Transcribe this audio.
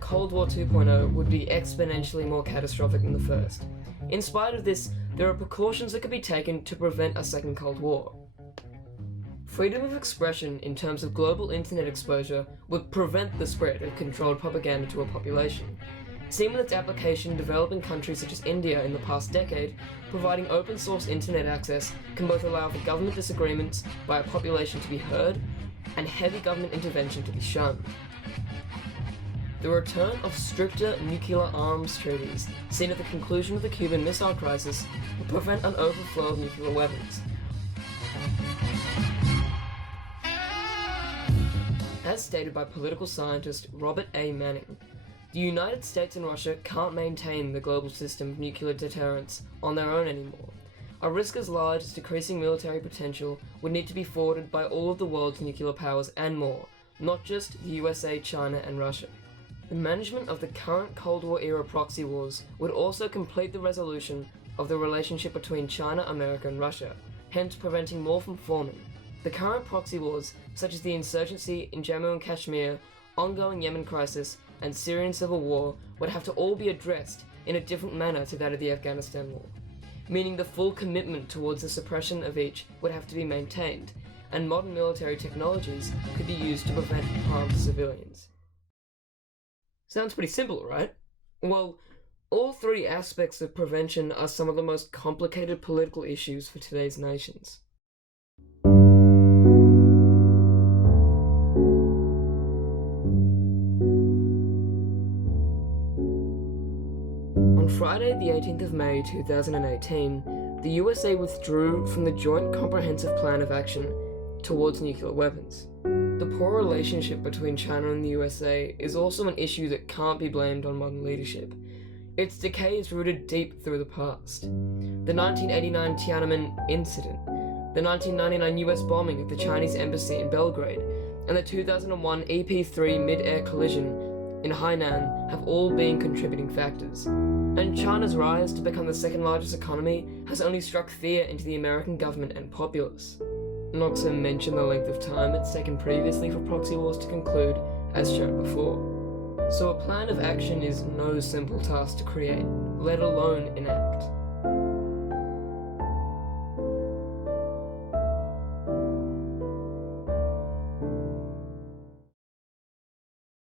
Cold War 2.0 would be exponentially more catastrophic than the first. In spite of this, there are precautions that could be taken to prevent a second Cold War. Freedom of expression in terms of global internet exposure would prevent the spread of controlled propaganda to a population. Seen with its application in developing countries such as India in the past decade, providing open source internet access can both allow for government disagreements by a population to be heard and heavy government intervention to be shunned. The return of stricter nuclear arms treaties seen at the conclusion of the Cuban Missile Crisis will prevent an overflow of nuclear weapons. As stated by political scientist Robert A. Manning, the United States and Russia can't maintain the global system of nuclear deterrence on their own anymore. A risk as large as decreasing military potential would need to be forwarded by all of the world's nuclear powers and more, not just the USA, China, and Russia. The management of the current Cold War era proxy wars would also complete the resolution of the relationship between China, America, and Russia, hence preventing more from forming. The current proxy wars, such as the insurgency in Jammu and Kashmir, ongoing Yemen crisis, and Syrian civil war, would have to all be addressed in a different manner to that of the Afghanistan war, meaning the full commitment towards the suppression of each would have to be maintained, and modern military technologies could be used to prevent harm to civilians. Sounds pretty simple, right? Well, all three aspects of prevention are some of the most complicated political issues for today's nations. On Friday, the 18th of May 2018, the USA withdrew from the Joint Comprehensive Plan of Action towards nuclear weapons. The poor relationship between China and the USA is also an issue that can't be blamed on modern leadership. Its decay is rooted deep through the past. The 1989 Tiananmen incident, the 1999 US bombing of the Chinese embassy in Belgrade, and the 2001 EP-3 mid-air collision in Hainan have all been contributing factors. And China's rise to become the second largest economy has only struck fear into the American government and populace. Not to mention the length of time it's taken previously for proxy wars to conclude, as shown before. So a plan of action is no simple task to create, let alone enact.